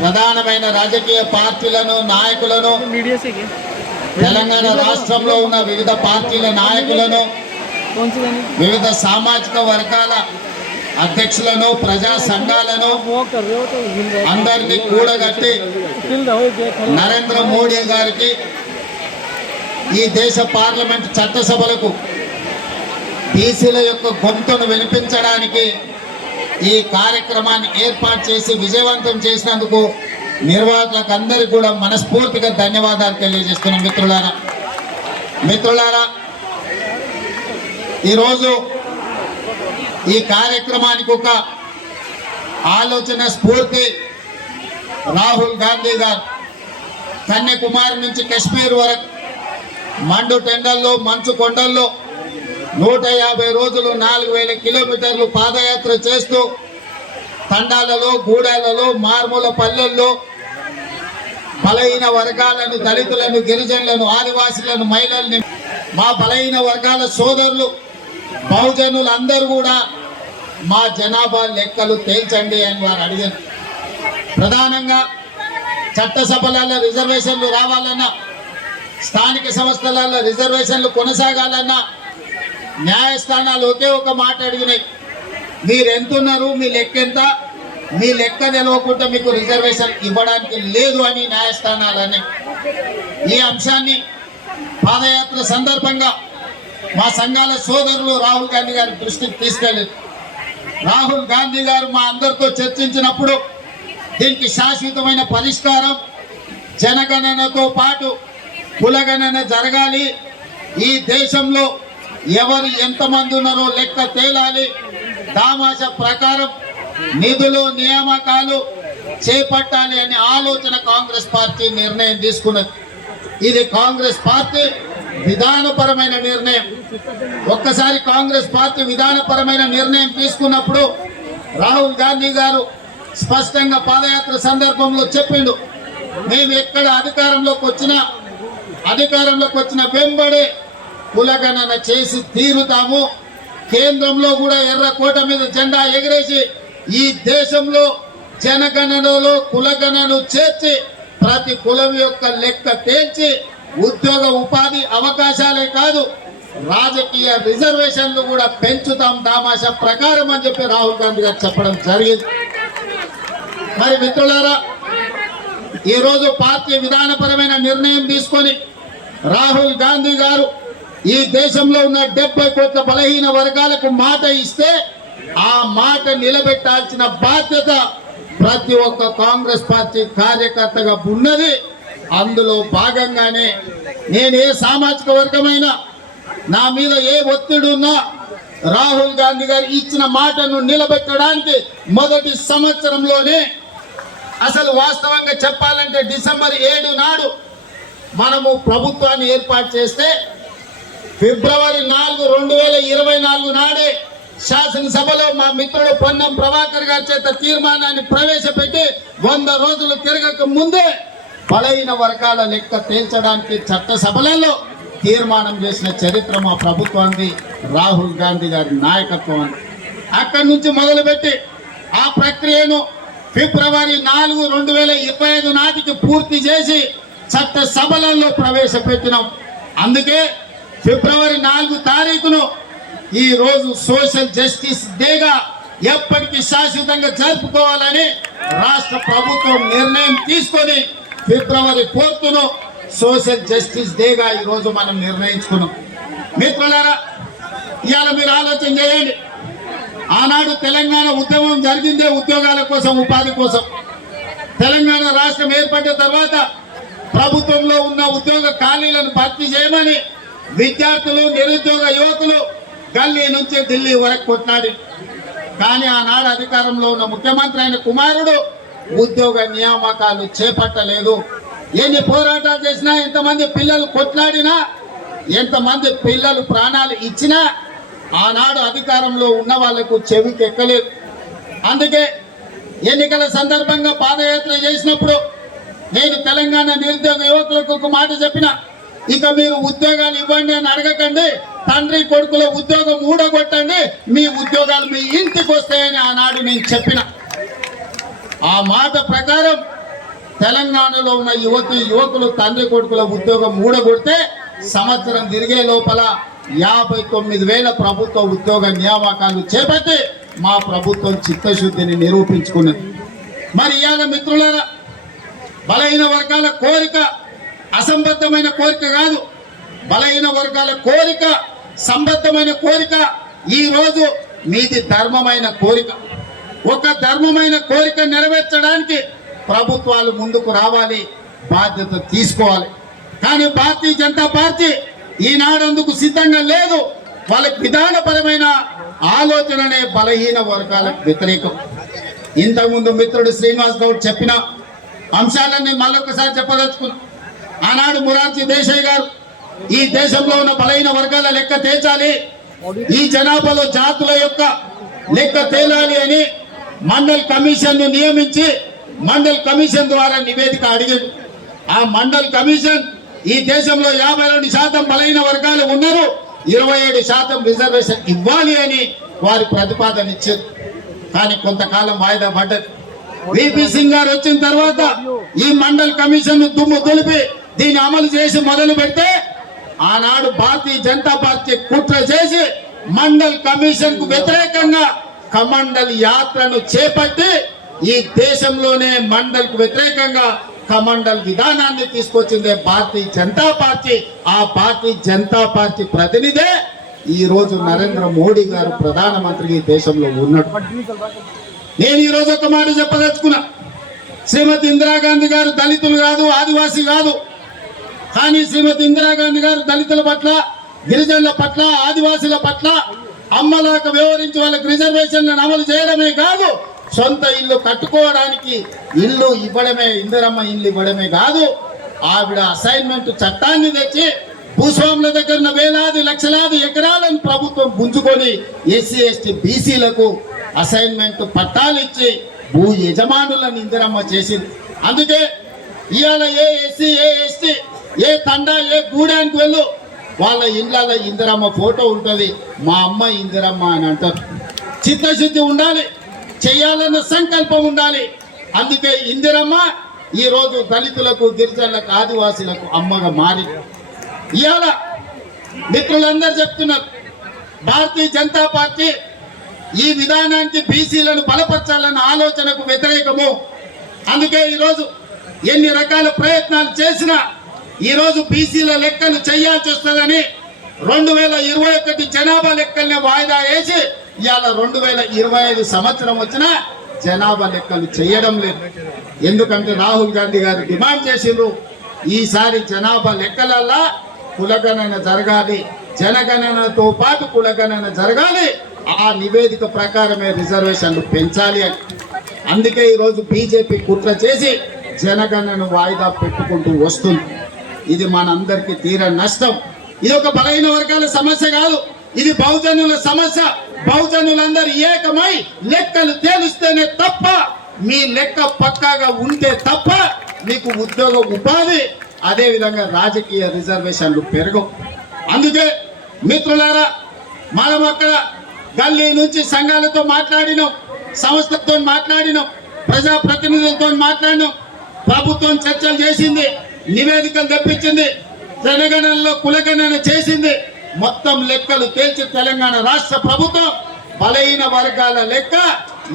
ప్రధానమైన రాజకీయ పార్టీలను నాయకులను తెలంగాణ రాష్ట్రంలో ఉన్న వివిధ పార్టీల నాయకులను వివిధ సామాజిక వర్గాల అధ్యక్షులను ప్రజా సంఘాలను అందరినీ కూడగట్టి నరేంద్ర మోడీ గారికి ఈ దేశ పార్లమెంట్ చట్టసభలకు బీసీల యొక్క గొంతును వినిపించడానికి ఈ కార్యక్రమాన్ని ఏర్పాటు చేసి విజయవంతం చేసినందుకు నిర్వాహకులకు అందరికీ కూడా మనస్ఫూర్తిగా ధన్యవాదాలు తెలియజేస్తున్నాం మిత్రులారా. మిత్రులారా ఈరోజు ఈ కార్యక్రమానికి ఒక ఆలోచన స్ఫూర్తి రాహుల్ గాంధీ గారు. కన్యాకుమారి నుంచి కశ్మీర్ వరకు మండు టెండల్లో మంచు కొండల్లో నూట యాభై రోజులు నాలుగు వేల కిలోమీటర్లు పాదయాత్ర చేస్తూ తండాలలో గూడాలలో మారుమూల పల్లెల్లో బలహీన వర్గాలను దళితులను గిరిజనులను ఆదివాసులను మహిళల్ని మా బలహీన వర్గాల సోదరులు బహుజనులు అందరూ కూడా మా జనాభా లెక్కలు తేల్చండి అని వారు అడిగారు. ప్రధానంగా చట్టసభలలో రిజర్వేషన్లు రావాలన్నా స్థానిక సంస్థలలో రిజర్వేషన్లు కొనసాగాలన్నా న్యాయస్థానాలు ఒకే ఒక మాట అడిగినాయి. మీరు ఎంతున్నారు మీ లెక్క ఎంత మీ లెక్క నిలవకుండా మీకు రిజర్వేషన్ ఇవ్వడానికి లేదు అని న్యాయస్థానాలని ఈ అంశాన్ని పాదయాత్ర సందర్భంగా మా సంఘాల సోదరులు రాహుల్ గాంధీ గారి దృష్టికి తీసుకెళ్ళారు రాహుల్ గాంధీ గారు మా అందరితో చర్చించినప్పుడు దీనికి శాశ్వతమైన పరిష్కారం జనగణనతో పాటు కులగణన జరగాలి. ఈ దేశంలో ఎవరు ఎంతమంది ఉన్నారో లెక్క తేలాలి. దామాష ప్రకారం నిధులు నియామకాలు చేపట్టాలి అనే ఆలోచన కాంగ్రెస్ పార్టీ నిర్ణయం తీసుకున్నది. ఇది కాంగ్రెస్ పార్టీ విధానపరమైన నిర్ణయం. ఒక్కసారి కాంగ్రెస్ పార్టీ విధానపరమైన నిర్ణయం తీసుకున్నప్పుడు రాహుల్ గాంధీ గారు స్పష్టంగా పాదయాత్ర సందర్భంలో చెప్పిండు మేము ఎక్కడ అధికారంలోకి వచ్చినా అధికారంలోకి వచ్చిన వెంబడే కులగణన చేసి తీరుతాము. కేంద్రంలో కూడా ఎర్రకోట మీద జెండా ఎగిరేసి ఈ దేశంలో జనగణనలో కులగణను చేర్చి ప్రతి కులం యొక్క లెక్క తేల్చి ఉద్యోగ ఉపాధి అవకాశాలే కాదు రాజకీయ రిజర్వేషన్లు కూడా పెంచుతాం దామాషా ప్రకారం అని చెప్పి రాహుల్ గాంధీ గారు చెప్పడం జరిగింది. మరి మిత్రులారా ఈరోజు పార్టీ విధానపరమైన నిర్ణయం తీసుకొని రాహుల్ గాంధీ గారు ఈ దేశంలో ఉన్న డెబ్బై కోట్ల బలహీన వర్గాలకు మాట ఇస్తే ఆ మాట నిలబెట్టాల్సిన బాధ్యత ప్రతి ఒక్క కాంగ్రెస్ పార్టీ కార్యకర్తగా ఉన్నది. అందులో భాగంగానే నేను ఏ సామాజిక వర్గమైనా నా మీద ఏ ఒత్తిడి ఉన్నా రాహుల్ గాంధీ గారు ఇచ్చిన మాటను నిలబెట్టడానికి మొదటి సంవత్సరంలోనే అసలు వాస్తవంగా చెప్పాలంటే డిసెంబర్ ఏడు నాడు మనము ప్రభుత్వాన్ని ఏర్పాటు చేస్తే ఫిబ్రవరి నాలుగు రెండు వేల ఇరవై నాలుగు నాడే శాసనసభలో మా మిత్రుడు పొన్నం ప్రభాకర్ గారి చేత తీర్మానాన్ని ప్రవేశపెట్టి వంద రోజులు తిరగక ముందే బలహీన వర్గాల లెక్క తేల్చడానికి చట్టసభలలో తీర్మానం చేసిన చరిత్ర మా ప్రభుత్వానికి రాహుల్ గాంధీ గారి నాయకత్వం అక్కడి నుంచి మొదలుపెట్టి ఆ ప్రక్రియను ఫిబ్రవరి నాలుగు రెండు వేల ఇరవై ఐదు నాటికి పూర్తి చేసి చట్ట సభలలో ప్రవేశపెట్టినాం. అందుకే ఫిబ్రవరి నాలుగు తారీఖును ఈ రోజు సోషల్ జస్టిస్ డేగా ఎప్పటికీ శాశ్వతంగా జరుపుకోవాలని రాష్ట్ర ప్రభుత్వం నిర్ణయం తీసుకొని ఫిబ్రవరి ఫోర్త్ను సోషల్ జస్టిస్ డేగా ఈరోజు మనం నిర్ణయించుకున్నాం. మిత్రులారా ఇవాళ మీరు ఆలోచన చేయండి. ఆనాడు తెలంగాణ ఉద్యమం జరిగిందే ఉద్యోగాల కోసం ఉపాధి కోసం. తెలంగాణ రాష్ట్రం ఏర్పడిన తర్వాత ప్రభుత్వంలో ఉన్న ఉద్యోగ ఖాళీలను భర్తీ చేయమని విద్యార్థులు నిరుద్యోగ యువకులు గల్లీ నుంచి ఢిల్లీ వరకు కొట్లాడి. కానీ ఆనాడు అధికారంలో ఉన్న ముఖ్యమంత్రి అయిన కుమారుడు ఉద్యోగ నియామకాలు చేపట్టలేదు. ఎన్ని పోరాటాలు చేసినా ఎంతమంది పిల్లలు కొట్లాడినా ఎంతమంది పిల్లలు ప్రాణాలు ఇచ్చినా ఆనాడు అధికారంలో ఉన్న వాళ్ళకు చెవికి ఎక్కలేదు అందుకే ఎన్నికల సందర్భంగా పాదయాత్ర చేసినప్పుడు నేను తెలంగాణ నిరుద్యోగ యువకులకు ఒక మాట చెప్పిన. ఇక మీరు ఉద్యోగాలు ఇవ్వండి అని అడగకండి. తండ్రి కొడుకుల ఉద్యోగం ఊడగొట్టండి. మీ ఉద్యోగాలు మీ ఇంటికి వస్తాయని ఆనాడు నేను చెప్పిన. ఆ మాట ప్రకారం తెలంగాణలో ఉన్న యువతి యువకులు తండ్రి కొడుకుల ఉద్యోగం ఊడగొడితే సంవత్సరం తిరిగే లోపల యాభై తొమ్మిది వేల ప్రభుత్వ ఉద్యోగ నియామకాలు చేపట్టి మా ప్రభుత్వం చిత్తశుద్ధిని నిరూపించుకున్నది. మరి ఇవాళ మిత్రులారా బలహీన వర్గాల కోరిక అసంబద్ధమైన కోరిక కాదు. బలహీన వర్గాల కోరిక సంబద్ధమైన కోరిక ఈరోజు మీది ధర్మమైన కోరిక. ఒక ధర్మమైన కోరిక నెరవేర్చడానికి ప్రభుత్వాలు ముందుకు రావాలి బాధ్యత తీసుకోవాలి. కానీ భారతీయ జనతా పార్టీ ఈనాడు అందుకు సిద్ధంగా లేదు. వాళ్ళకి విధానపరమైన ఆలోచననే బలహీన వర్గాలకు వ్యతిరేకం. ఇంతకుముందు మిత్రుడు శ్రీనివాస్ గౌడ్ చెప్పిన అంశాలన్నీ మళ్ళొకసారి చెప్పదలుచుకున్నాం. ఆనాడు మురార్జీ దేశాయ్ గారు ఈ దేశంలో ఉన్న బలైన వర్గాల లెక్క తేల్చాలి. ఈ జనాభాలో జాతుల యొక్క లెక్క తేలాలి అని మండల్ కమిషన్ను నియమించి మండల్ కమిషన్ ద్వారా నివేదిక అడిగింది ఆ మండల్ కమిషన్ ఈ దేశంలో యాభై రెండు శాతం బలైన వర్గాలు ఉన్నారు ఇరవై ఏడు శాతం రిజర్వేషన్ ఇవ్వాలి అని వారి ప్రతిపాదన ఇచ్చారు. కానీ కొంతకాలం వాయిదా పడ్డది. విపి సింగ్ గారు వచ్చిన తర్వాత ఈ మండల్ కమిషన్ను దుమ్ము దులిపి దీన్ని అమలు చేసి మొదలు పెడితే ఆనాడు భారతీయ జనతా పార్టీ కుట్ర చేసి మండల్ కమిషన్కు వ్యతిరేకంగా కమండల్ యాత్రను చేపట్టి ఈ దేశంలోనే మండల్కు వ్యతిరేకంగా కమండల్ విధానాన్ని తీసుకొచ్చిందే భారతీయ జనతా పార్టీ. ఆ భారతీయ జనతా పార్టీ ప్రతినిధే ఈ రోజు నరేంద్ర మోడీ గారు ప్రధానమంత్రి ఈ దేశంలో ఉన్నాడు నేను ఈ రోజు ఒక మాట చెప్పదలుచుకున్నా. శ్రీమతి ఇందిరాగాంధీ గారు దళితులు కాదు ఆదివాసీ కాదు. కానీ శ్రీమతి ఇందిరాగాంధీ గారు దళితుల పట్ల గిరిజనుల పట్ల ఆదివాసుల పట్ల అమ్మలాగా వివరించి వాళ్ళకి రిజర్వేషన్లను అమలు చేయడమే కాదు సొంత ఇల్లు కట్టుకోవడానికి ఇల్లు ఇవ్వడమే ఇందిరమ్మ ఇల్లు ఇవ్వడమే కాదు ఆవిడ అసైన్మెంట్ చట్టాన్ని తెచ్చి భూస్వాముల దగ్గర వేలాది లక్షలాది ఎకరాలను ప్రభుత్వం గుంజుకొని ఎస్సీ ఎస్టీ బీసీలకు అసైన్మెంట్ పట్టాలు ఇచ్చి భూ యజమానులను ఇందిరమ్మ చేసింది. అందుకే ఇవాళ ఏ ఎస్సీ ఏ ఎస్టీ ఏ తండ ఏ గూడానికి వెళ్ళు. వాళ్ళ ఇళ్ళలో ఇందిరమ్మ ఫోటో ఉంటుంది. మా అమ్మ ఇందిరమ్మ అని అంటారు. చిత్తశుద్ధి ఉండాలి. చేయాలన్న సంకల్పం ఉండాలి. అందుకే ఇందిరమ్మ ఈరోజు దళితులకు గిరిజనులకు ఆదివాసులకు అమ్మగా మారి. ఇవాళ మిత్రులందరూ చెప్తున్నారు. భారతీయ జనతా పార్టీ ఈ విధానానికి బీసీలను బలపరచాలన్న ఆలోచనకు వ్యతిరేకము. అందుకే ఈరోజు ఎన్ని రకాల ప్రయత్నాలు చేసినా ఈరోజు బీసీల లెక్కలు చేయాల్సి వస్తుందని రెండు వేల ఇరవై ఒకటి జనాభా లెక్కల్ని వాయిదా వేసి ఇవాళ రెండు వేల ఇరవై ఐదు సంవత్సరం వచ్చిన జనాభా లెక్కలు చేయడం లేదు. ఎందుకంటే రాహుల్ గాంధీ గారు డిమాండ్ చేసిండ్రు ఈసారి జనాభా లెక్కలల్లా కులగణన జరగాలి జనగణనతో పాటు కులగణన జరగాలి ఆ నివేదిక ప్రకారమే రిజర్వేషన్లు పెంచాలి అని. అందుకే ఈరోజు బీజేపీ కుట్ర చేసి జనగణన వాయిదా పెట్టుకుంటూ వస్తుంది. ఇది మనందరికీ తీర నష్టం. ఇది ఒక బలహీన వర్గాల సమస్య కాదు. ఇది బహుజనుల సమస్య. బహుజనులందరూ ఏకమై లెక్కలు తేలిస్తేనే తప్ప మీ లెక్క పక్కాగా ఉంటే తప్ప మీకు ఉద్యోగ ఉపాధి అదే విధంగా రాజకీయ రిజర్వేషన్లు పెరగవు. అందుకే మిత్రులారా మనం అక్కడ గల్లీ నుంచి సంఘాలతో మాట్లాడినాం సంస్థలతో మాట్లాడినాం ప్రజాప్రతినిధులతో మాట్లాడినాం. ప్రభుత్వం చర్చలు చేసింది. నివేదికలు తెప్పించింది. జనగణనలో కులగణన చేసింది. మొత్తం లెక్కలు తేల్చి తెలంగాణ రాష్ట్ర ప్రభుత్వం బలహీన వర్గాల లెక్క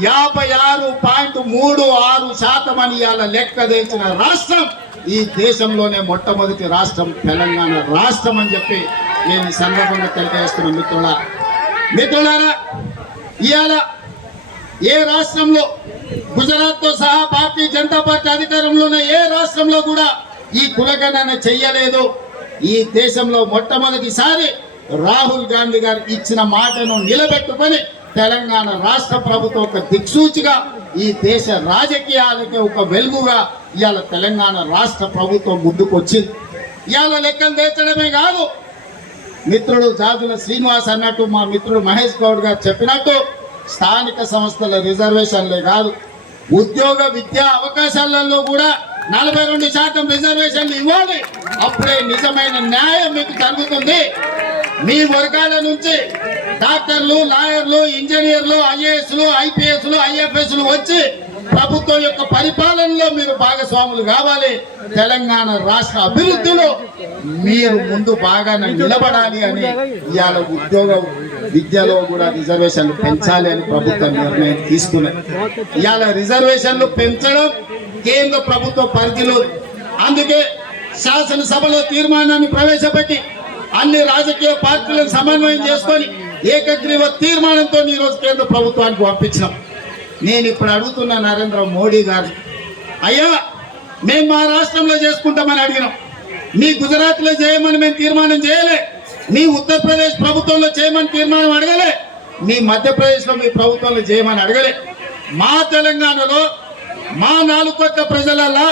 యాభై ఆరు పాయింట్ మూడు ఆరు శాతం అని ఇవాళ లెక్క తెచ్చిన రాష్ట్రం ఈ దేశంలోనే మొట్టమొదటి రాష్ట్రం తెలంగాణ రాష్ట్రం అని చెప్పి నేను ఈ సందర్భంగా తెలియజేస్తున్న మిత్రుల మిత్రులారా ఇవాళ ఏ రాష్ట్రంలో గుజరాత్తో సహా భారతీయ జనతా పార్టీ అధికారంలో ఉన్న ఏ రాష్ట్రంలో కూడా ఈ కులగణన చెయ్యలేదు. ఈ దేశంలో మొట్టమొదటిసారి రాహుల్ గాంధీ గారు ఇచ్చిన మాటను నిలబెట్టుకొని తెలంగాణ రాష్ట్ర ప్రభుత్వం ఒక దిక్సూచిగా ఈ దేశ రాజకీయాలకి ఒక వెలుగుగా ఇవాళ తెలంగాణ రాష్ట్ర ప్రభుత్వం ముందుకు వచ్చింది ఇవాళ లెక్కలు తీర్చడమే కాదు మిత్రుడు జాతుల శ్రీనివాస్ అన్నట్టు మా మిత్రుడు మహేష్ గౌడ్ గారు చెప్పినట్టు స్థానిక సంస్థల రిజర్వేషన్లే కాదు ఉద్యోగ విద్యా అవకాశాలలో కూడా నలభై రెండు శాతం రిజర్వేషన్లు ఇవ్వాలి. అప్పుడే నిజమైన న్యాయం మీకు జరుగుతుంది. మీ వర్గాల నుంచి డాక్టర్లు లాయర్లు ఇంజనీర్లు ఐఏఎస్లు ఐపీఎస్లు ఐఎఫ్ఎస్లు వచ్చి ప్రభుత్వం యొక్క పరిపాలనలో మీరు భాగస్వాములు కావాలి. తెలంగాణ రాష్ట్ర అభివృద్ధిలో మీరు ముందు బాగా నిలబడాలి అని ఇవాళ ఉద్యోగ విద్యలో కూడా రిజర్వేషన్లు పెంచాలి అని ప్రభుత్వం నిర్ణయం తీసుకున్నది. ఇవాళ రిజర్వేషన్లు పెంచడం కేంద్ర ప్రభుత్వ పరిధిలో. అందుకే శాసనసభలో తీర్మానాన్ని ప్రవేశపెట్టి అన్ని రాజకీయ పార్టీలను సమన్వయం చేసుకొని ఏకగ్రీవ తీర్మానంతో ఈరోజు కేంద్ర ప్రభుత్వానికి పంపించినాం నేను ఇప్పుడు అడుగుతున్న నరేంద్ర మోడీ గారు అయ్యా మేము మా రాష్ట్రంలో చేసుకుంటామని అడిగినాం. మీ గుజరాత్లో చేయమని మేము తీర్మానం చేయలే. మీ ఉత్తరప్రదేశ్ ప్రభుత్వంలో చేయమని తీర్మానం అడగలే. మీ మధ్యప్రదేశ్లో మీ ప్రభుత్వంలో చేయమని అడగలే. మా తెలంగాణలో మా నాలుగు కోట్ల ప్రజలల్లా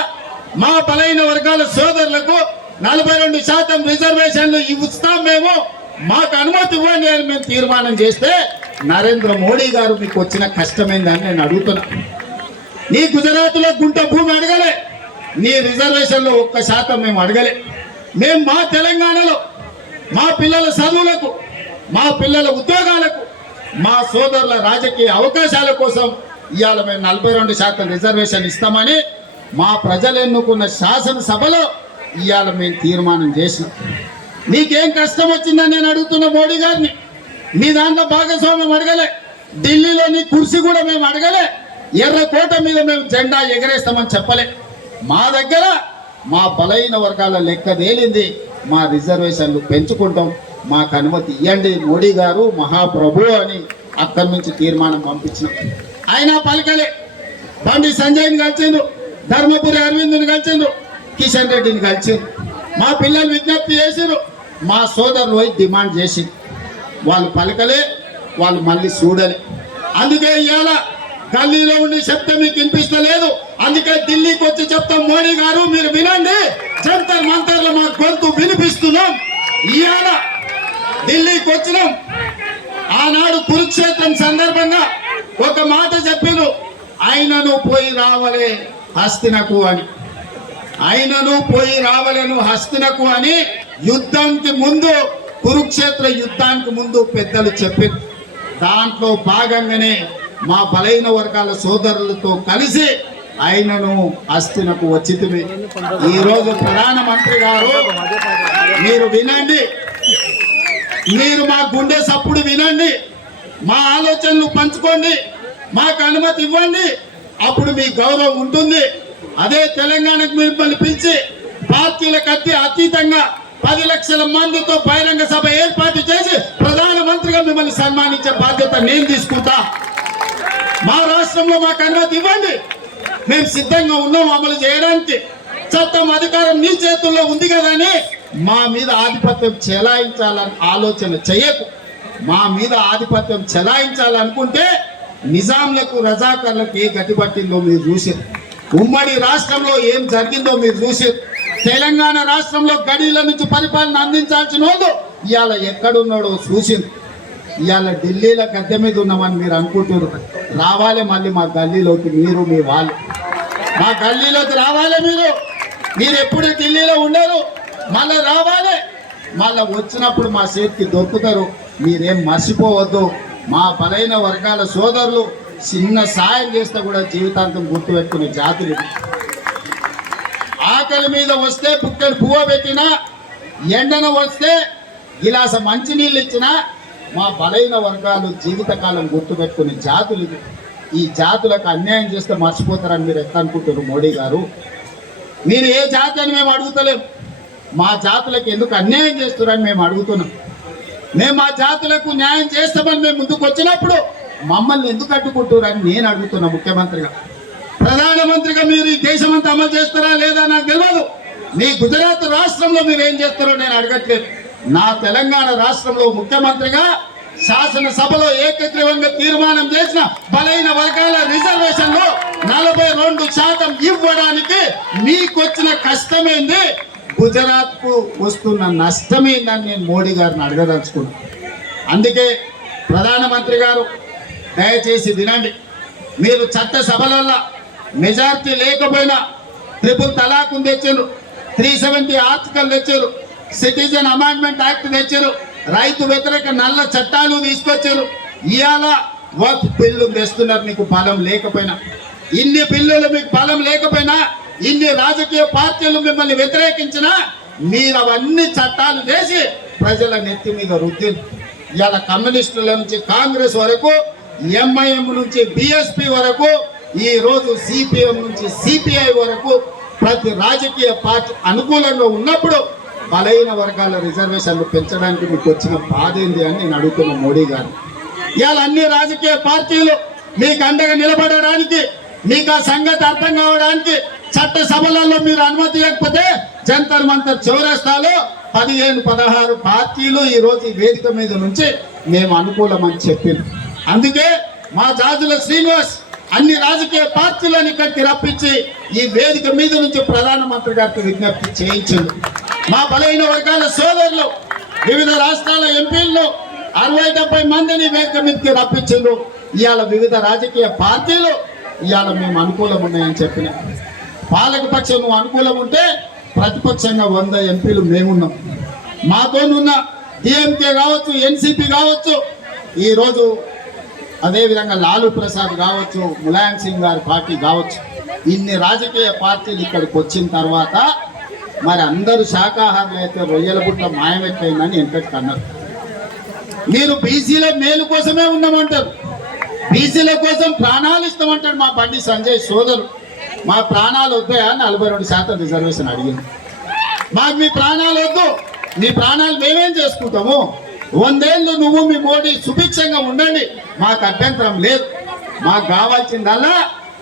మా బలైన వర్గాల సోదరులకు నలభై రెండు శాతం రిజర్వేషన్లు ఇస్తాం మేము. మాకు అనుమతి ఇవ్వండి అని మేము తీర్మానం చేస్తే నరేంద్ర మోడీ గారు మీకు వచ్చిన కష్టమైందని నేను అడుగుతున్నా. నీ గుజరాత్లో గుంట భూమి అడగలే. నీ రిజర్వేషన్లో ఒక్క శాతం మేము అడగలే. మేము మా తెలంగాణలో మా పిల్లల చదువులకు మా పిల్లల ఉద్యోగాలకు మా సోదరుల రాజకీయ అవకాశాల కోసం ఇవాళ మేము నలభై రెండు శాతం రిజర్వేషన్ ఇస్తామని మా ప్రజలు ఎన్నుకున్న శాసనసభలో ఇవాళ మేము తీర్మానం చేసినాం. నీకేం కష్టం వచ్చిందని నేను అడుగుతున్న మోడీ గారిని మీ దాంట్లో భాగస్వామ్యం అడగలే. ఢిల్లీలో నీ కుర్చీ కూడా మేము అడగలే. ఎర్రకోట మీద మేము జెండా ఎగరేస్తామని చెప్పలే. మా దగ్గర మా బలైన వర్గాల లెక్క తేలింది. మా రిజర్వేషన్లు పెంచుకుంటాం. మాకు అనుమతి ఇవ్వండి మోడీ గారు మహాప్రభు అని అక్కడి నుంచి తీర్మానం పంపించినాం. ఆయన పలకలే. బండి సంజయ్ని కలిసిండు ధర్మపురి అరవింద్ని కలిసిండు కిషన్ రెడ్డిని కలిసిండు. మా పిల్లలు విజ్ఞప్తి చేసిరు మా సోదరులు పోయి డిమాండ్ చేసి వాళ్ళు పలకలే వాళ్ళు మళ్ళీ చూడలే. అందుకే ఇవాళ గల్లీలో ఉండి చెప్తే మీకు వినిపిస్తలేదు. అందుకే ఢిల్లీకి వచ్చి చెప్తాం మోడీ గారు మీరు వినండి. జంతర్ మంతర్లు మా గొంతు వినిపిస్తున్నాం. ఇవాళ ఢిల్లీకి వచ్చినాం. ఆనాడు కురుక్షేత్రం సందర్భంగా ఒక మాట చెప్పిను. ఆయనను పోయి రావలే హస్తినకు అని. ఆయనను పోయి రావలేను హస్తినకు అని యుద్ధానికి ముందు కురుక్షేత్ర యుద్ధానికి ముందు పెద్దలు చెప్పారు. దాంట్లో భాగంగానే మా బలైన వర్గాల సోదరులతో కలిసి ఆయనను హస్తినకు వచ్చితివి ఈరోజు ప్రధానమంత్రి గారు మీరు వినండి. మీరు మా గుండె సప్పుడు వినండి. మా ఆలోచనలు పంచుకోండి. మాకు అనుమతి ఇవ్వండి. అప్పుడు మీ గౌరవం ఉంటుంది. అదే తెలంగాణకు మిమ్మల్ని పిలిచి పార్టీలకు అతి అతీతంగా పది లక్షల మందితో బహిరంగ సభ ఏర్పాటు చేసి ప్రధానమంత్రిగా మిమ్మల్ని సన్మానించే బాధ్యత నేను తీసుకుంటా. మా రాష్ట్రంలో మాకు అనుమతి ఇవ్వండి. మేము సిద్ధంగా ఉన్నాం అమలు చేయడానికి. చట్టం అధికారం నీ చేతుల్లో ఉంది కదా అని మా మీద ఆధిపత్యం చెలాయించాలని ఆలోచన చేయకు. మా మీద ఆధిపత్యం చెలాయించాలనుకుంటే నిజాంలకు రజాకర్లకు ఏ గతి పట్టిందో మీరు చూసారు ఉమ్మడి రాష్ట్రంలో ఏం జరిగిందో మీరు చూసారు తెలంగాణ రాష్ట్రంలో గడీల నుంచి పరిపాలన అందించాల్సిన వాళ్ళు ఇవాళ ఎక్కడున్నాడో చూసింది. ఇవాళ ఢిల్లీలో గద్దె మీద ఉన్నామని మీరు అనుకుంటున్నారు. రావాలి మళ్ళీ మా గల్లీలోకి మీరు మీ వాళ్ళు. మా గల్లీలోకి రావాలి మీరు. మీరు ఎప్పుడు ఢిల్లీలో ఉండరు మళ్ళీ రావాలి. మళ్ళీ వచ్చినప్పుడు మా చేతికి దొరుకుతారు. మీరేం మర్చిపోవద్దు. మా బలైన వర్గాల సోదరులు చిన్న సాయం చేస్తే కూడా జీవితాంతం గుర్తుపెట్టుకునే జాతులు ఆకలి మీద వస్తే బుక్కడు పువ్వ పెట్టినా ఎండన వస్తే గిలాస మంచినీళ్ళు ఇచ్చినా మా బలైన వర్గాలు జీవితకాలం గుర్తుపెట్టుకునే జాతులు ఈ జాతులకు అన్యాయం చేస్తే మర్చిపోతారని మీరు ఎట్లా మోడీ గారు? మీరు ఏ జాతి అని మేము అడుగుతలేం. మా జాతులకు ఎందుకు అన్యాయం చేస్తున్నారని మేము అడుగుతున్నాం. మేము మా జాతులకు న్యాయం చేస్తామని మేము ముందుకు వచ్చినప్పుడు మమ్మల్ని ఎందుకు అడ్డుకుంటున్నారని నేను అడుగుతున్నా ముఖ్యమంత్రిగా. ప్రధానమంత్రిగా మీరు ఈ దేశమంతా అమలు చేస్తారా లేదా నాకు తెలియదు మీ గుజరాత్ రాష్ట్రంలో మీరు ఏం చేస్తారో నేను అడగట్లేదు. నా తెలంగాణ రాష్ట్రంలో ముఖ్యమంత్రిగా శాసనసభలో ఏకగ్రీవంగా తీర్మానం చేసిన బలైన వర్గాల రిజర్వేషన్లో నలభై రెండు శాతం ఇవ్వడానికి మీకొచ్చిన కష్టమేంది? గుజరాత్కు వస్తున్న నష్టం నష్టమేందని నేను మోడీ గారిని అడగదలుచుకున్నాను అందుకే ప్రధానమంత్రి గారు దయచేసి వినండి. మీరు చట్ట సభలల్లో మెజార్టీ లేకపోయినా ట్రిపుల్ తలాక్ తెచ్చారు. త్రీ సెవెంటీ ఆర్టికల్ తెచ్చారు. సిటిజన్ అమెండ్మెంట్ యాక్ట్ తెచ్చారు. రైతు వ్యతిరేక నల్ల చట్టాలు తీసుకొచ్చారు. ఇవాళ వర్క్ బిల్లు తెస్తున్నారు నీకు బలం లేకపోయినా. ఇన్ని బిల్లులు మీకు బలం లేకపోయినా ఇన్ని రాజకీయ పార్టీలు మిమ్మల్ని వ్యతిరేకించినా మీరు అవన్నీ చట్టాలు చేసి ప్రజల నెత్తి మీద రుద్ది ఇవాళ కమ్యూనిస్టుల నుంచి కాంగ్రెస్ వరకు ఎంఐఎం నుంచి బిఎస్పి వరకు ఈ రోజు సిపిఎం నుంచి సిపిఐ వరకు ప్రతి రాజకీయ పార్టీ అనుకూలంగా ఉన్నప్పుడు బలైన వర్గాల రిజర్వేషన్లు పెంచడానికి మీకు వచ్చిన బాధ ఏంది అని నేను అడుగుతున్న మోడీ గారు. ఇవాళ అన్ని రాజకీయ పార్టీలు మీకు అండగా నిలబడడానికి మీకు ఆ సంగతి అర్థం కావడానికి చట్ట సభలలో మీరు అనుమతి ఇవ్వకపోతే జంతర్ మంతర్ చౌరస్తాలో పదిహేను పదహారు పార్టీలు ఈ రోజు ఈ వేదిక మీద నుంచి మేము అనుకూలమని చెప్పింది అందుకే మా జాజుల శ్రీనివాస్ అన్ని రాజకీయ పార్టీలను ఇక్కడికి రప్పించి ఈ వేదిక మీద నుంచి ప్రధానమంత్రి గారికి విజ్ఞప్తి చేయించింది మా బలహీన వర్గాల సోదరులు వివిధ రాష్ట్రాల ఎంపీలను అరవై డెబ్బై మందిని వేదిక మీదకి రప్పించిండ్రు ఇవాళ వివిధ రాజకీయ పార్టీలు ఇవాళ మేము అనుకూలం ఉన్నాయని చెప్పిన. పాలకపక్షం నువ్వు అనుకూలం ఉంటే ప్రతిపక్షంగా వంద ఎంపీలు మేమున్నాం. మాతోనున్న డిఎంకే కావచ్చు ఎన్సిపి కావచ్చు ఈరోజు అదేవిధంగా లాలూ ప్రసాద్ కావచ్చు ములాయం సింగ్ గారి పార్టీ కావచ్చు. ఇన్ని రాజకీయ పార్టీలు ఇక్కడికి వచ్చిన తర్వాత మరి అందరూ శాకాహారులు అయితే రొయ్యల గుట్ట మాయమెట్టయిందని వెంకటికి అన్నారు మీరు బీసీల మేలు కోసమే ఉన్నామంటారు. బీసీల కోసం ప్రాణాలు ఇస్తామంటాడు మా బండి సంజయ్ సోదరు. మా ప్రాణాలు వద్దాయా? నలభై రెండు శాతం రిజర్వేషన్ అడిగింది. మాకు మీ ప్రాణాలు వద్దు. మీ ప్రాణాలు మేమేం చేసుకుంటాము? వందేళ్ళు నువ్వు మీ మోడీ సుభిక్షంగా ఉండండి. మాకు అభ్యంతరం లేదు. మాకు కావాల్సిందల్లా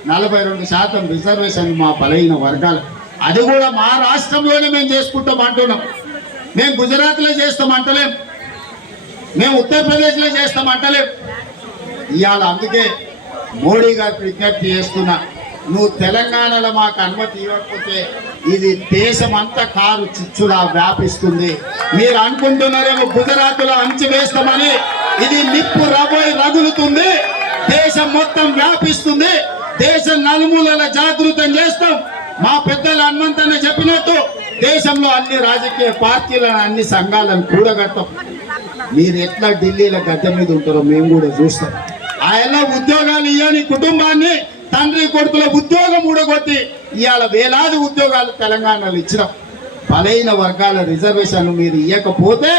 నలభై రెండు శాతం రిజర్వేషన్ మా బలహీన వర్గాలు అది కూడా మా రాష్ట్రంలోనే మేము చేసుకుంటాం అంటున్నాం. మేము గుజరాత్లో చేస్తాం అంటలేం. మేము ఉత్తరప్రదేశ్లో చేస్తాం అంటలేం. ఇవాళ అందుకే మోడీ గారికి విజ్ఞప్తి చేస్తున్నా నువ్వు తెలంగాణలో మాకు అనుమతి ఇవ్వకపోతే ఇది దేశమంతా కారు చిచ్చులా వ్యాపిస్తుంది. మీరు అనుకుంటున్నారేమో గుజరాత్లో అంచి వేస్తామని ఇది నిప్పు రబోయి రగులుతుంది దేశం మొత్తం వ్యాపిస్తుంది దేశం నలుమూలల జాగృతం చేస్తాం. మా పెద్దలు హనుమంతన్న చెప్పినట్టు దేశంలో అన్ని రాజకీయ పార్టీలను అన్ని సంఘాలను కూడగట్టం మీరు ఎట్లా ఢిల్లీలో గద్దె మీద ఉంటారో మేము కూడా చూస్తాం. ఆయన ఉద్యోగాలు ఇవ్వని కుటుంబాన్ని తండ్రి కొడుకుల ఉద్యోగం ఊడగొట్టి ఇవాళ వేలాది ఉద్యోగాలు తెలంగాణలో ఇచ్చినాం. బలైన వర్గాల రిజర్వేషన్ మీరు ఇవ్వకపోతే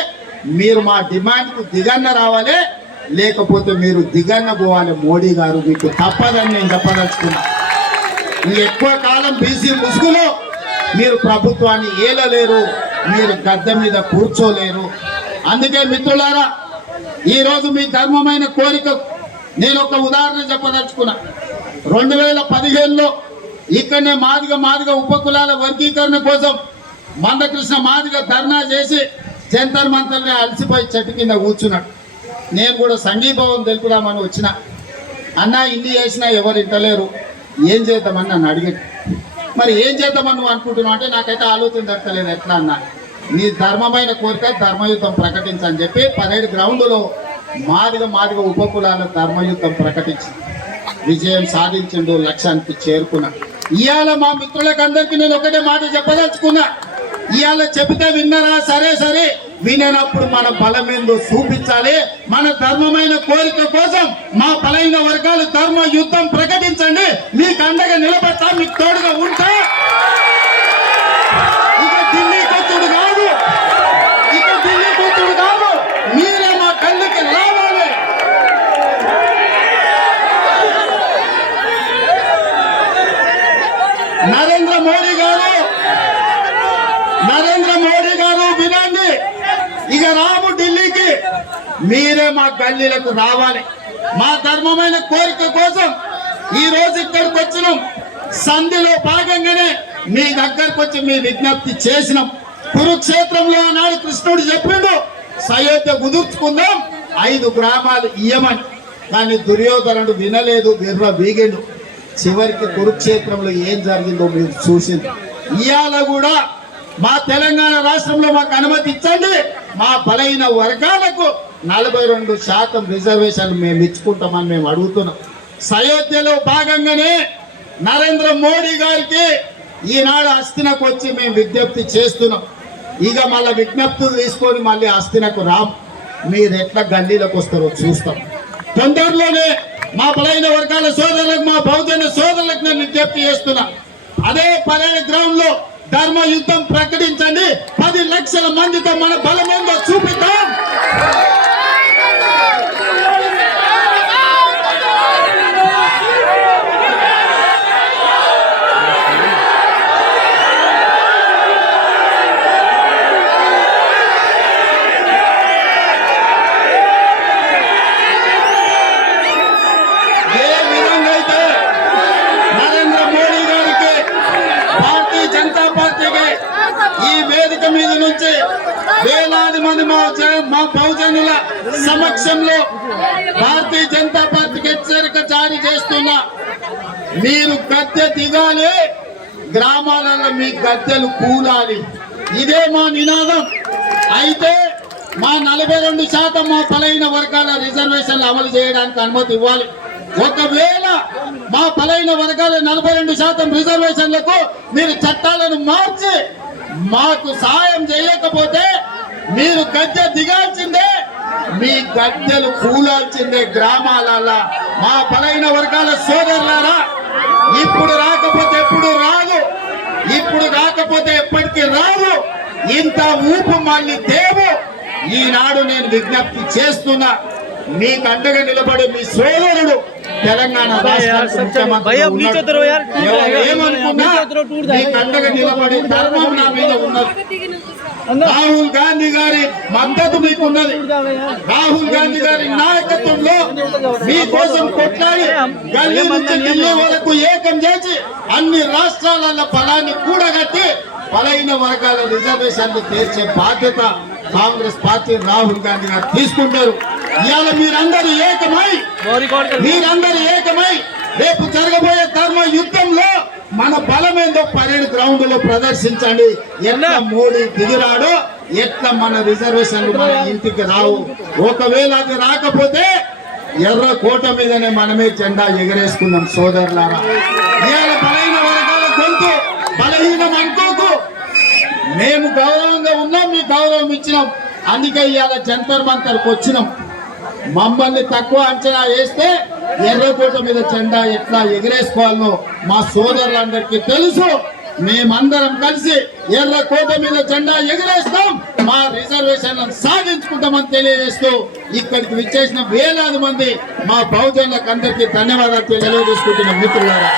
మీరు మా డిమాండ్కు దిగన్న రావాలి లేకపోతే మీరు దిగన్న పోవాలి మోడీ గారు. మీకు తప్పదని నేను చెప్పదలుచుకున్నా. ఎక్కువ కాలం బీసీ ముసుగులో మీరు ప్రభుత్వాన్ని ఏలలేరు మీరు గద్దె మీద కూర్చోలేరు. అందుకే మిత్రులారా ఈరోజు మీ ధర్మమైన కోరిక నేను ఒక ఉదాహరణ చెప్పదలుచుకున్నా. రెండు వేల పదిహేనులో ఇక్కడనే మాదిగ మాదిగ ఉపకులాల వర్గీకరణ కోసం మందకృష్ణ మాదిగ ధర్నా చేసి జంతర్ మంతర్ని అలసిపోయి చెట్టు కింద కూర్చున్నాడు. నేను కూడా సంఘీభావం తెలుపుదామని వచ్చిన. అన్న ఇన్ని చేసినా ఎవరు ఇంటలేరు. ఏం చేద్దామని నన్ను అడిగాడు. మరి ఏం చేద్దామని నువ్వు అనుకుంటున్నావు అంటే నాకైతే ఆలోచన దొరకలేదు ఎట్లా అన్నా? నీ ధర్మమైన కోరిక ధర్మయుద్ధం ప్రకటించని చెప్పి పదిహేడు గ్రౌండ్లో మాదిగ మాదిగ ఉపకులాల ధర్మయుద్ధం ప్రకటించింది. విజయం సాధించిండు లక్ష్యానికి చేరుకున్నా. ఇవాళ మా మిత్రులకు అందరికీ నేను ఒకటే మాట చెప్పదలుచుకున్నా. ఇవాళ చెబితే విన్నారా? సరే సరే. వినప్పుడు మన బలం ఏందో చూపించాలి. మన ధర్మమైన కోరిక కోసం మా బలైన వర్గాలు ధర్మ యుద్ధం ప్రకటించండి. మీకు అండగా నిలబడతా మీకు తోడుగా ఉంటా ఇక ఢిల్లీ కొత్తుడు కాదు ఇక ఢిల్లీ కొత్తుడు కాదు మీరే మా కళ్ళకి రావాలి నరేంద్ర మోడీ గారు నరేంద్ర మోడీ గారు వినండి ఇక రాము ఢిల్లీకి మీరే మా గల్లీలకు రావాలి. మా ధర్మమైన కోరిక కోసం ఈ రోజు ఇక్కడికి వచ్చినాం. సంధిలో భాగంగానే మీ దగ్గరకు వచ్చి మీ విజ్ఞప్తి చేసినాం. కురుక్షేత్రంలో ఆనాడు కృష్ణుడు చెప్పిండు సయోధ్య కుదుర్చుకుందాం ఐదు గ్రామాలు ఇయ్యమని. కానీ దుర్యోధనుడు వినలేదు విర్ర వీగిండు. చివరికి కురుక్షేత్రంలో ఏం జరిగిందో మీరు చూసింది. ఇవాళ కూడా మా తెలంగాణ రాష్ట్రంలో మాకు అనుమతి ఇచ్చండి. మా బలైన వర్గాలకు నలభై రెండు శాతం రిజర్వేషన్ మేము ఇచ్చుకుంటామని మేము అడుగుతున్నాం. సయోధ్యలో భాగంగానే నరేంద్ర మోడీ గారికి ఈనాడు అస్థినకు వచ్చి మేము విజ్ఞప్తి చేస్తున్నాం. ఇక మళ్ళీ విజ్ఞప్తులు తీసుకొని మళ్ళీ అస్థినకు రాం. మీరు ఎట్లా గల్లీలకు వస్తారో చూస్తాం. తొందరలోనే మా బలైన వర్గాల సోదరులకు మా బహుజన సోదరులకు నేను విజ్ఞప్తి చేస్తున్నా. అదే పరేడ్ గ్రౌండ్లో ధర్మ యుద్ధం ప్రకటించండి. పది లక్షల మందితో మన బలమేందో చూపిద్దాం ఏ విధంగా అయితే నరేంద్ర మోడీ గారికి భారతీయ జనతా పార్టీకి ఈ వేదిక మీద నుంచి వేలాది మంది మా మా బహుజనుల సమక్షంలో భారతీయ జనతా పార్టీకి హెచ్చరిక జారీ చేస్తున్నా. మీరు గద్దె దిగాలి గ్రామాలలో మీ గద్దెలు కూలాలి. ఇదే మా నినాదం. అయితే మా నలభై రెండు శాతం మా బలైన వర్గాల రిజర్వేషన్లు అమలు చేయడానికి అనుమతి ఇవ్వాలి. ఒకవేళ మా బలైన వర్గాల నలభై రెండు శాతం రిజర్వేషన్లకు మీరు చట్టాలను మార్చి మాకు సహాయం చేయకపోతే మీరు గద్దె దిగాల్సిందే మీ గద్దెలు కూలాల్సిందే గ్రామాలలో. మా బలైన వర్గాల సోదరులారా ఇప్పుడు రాకపోతే ఎప్పుడు రాదు ఇప్పుడు రాకపోతే ఎప్పటికీ రాదు ఇంత ఊపు మళ్ళీ దేవు ఈనాడు నేను విజ్ఞప్తి చేస్తున్నా మీకు అండగా నిలబడే మీ సోదరుడు. తెలంగాణ ఏమనుకున్నా మీకు అండగా నిలబడే ధర్మం నా మీద ఉన్నది. రాహుల్ గాంధీ గారి మద్దతు మీకు ఉన్నది రాహుల్ గాంధీ గారి నాయకత్వంలో మీకోసం కొట్లాడి గల్లీ నుంచి ఢిల్లీ వరకు ఏకం చేసి అన్ని రాష్ట్రాలలో కూడా కూడగట్టి పలైన వర్గాల రిజర్వేషన్లు తీర్చే బాధ్యత కాంగ్రెస్ పార్టీ రాహుల్ గాంధీ గారు తీసుకుంటారు. ఇవాళ మీరందరూ ఏకమై మీరందరూ ఏకమై రేపు జరగబోయే ధర్మ యుద్ధంలో మన బలమేందో పరేడ్ గ్రౌండ్లో ప్రదర్శించండి. ఎట్లా మోడీ దిగిరాడో ఎట్లా మన రిజర్వేషన్లు మన ఇంటికి రావు. ఒకవేళ అది రాకపోతే ఎర్ర కోట మీదనే మనమే జెండా ఎగరేసుకున్నాం సోదరులారా. ఇవాళ బలహీన వర్గాల గొంతు బలహీనం అనుకోకు. మేము గౌరవంగా ఉన్నాం మీకు గౌరవం ఇచ్చినాం. అందుకే ఇవాళ జంతర్ మంతర్కి వచ్చినాం. మమ్మల్ని తక్కువ అంచనా వేస్తే ఎర్రకోట మీద జెండా ఎట్లా ఎగిరేసుకోవాలో మా సోదరులందరికీ తెలుసు. మేమందరం కలిసి ఎర్రకోట మీద జెండా ఎగరేస్తాం. మా రిజర్వేషన్ సాధించుకుంటామని తెలియజేస్తూ ఇక్కడికి విచ్చేసిన వేలాది మంది మా బహుజనులకు అందరికీ ధన్యవాదాలు తెలియజేసుకుంటున్న మిత్రులారా.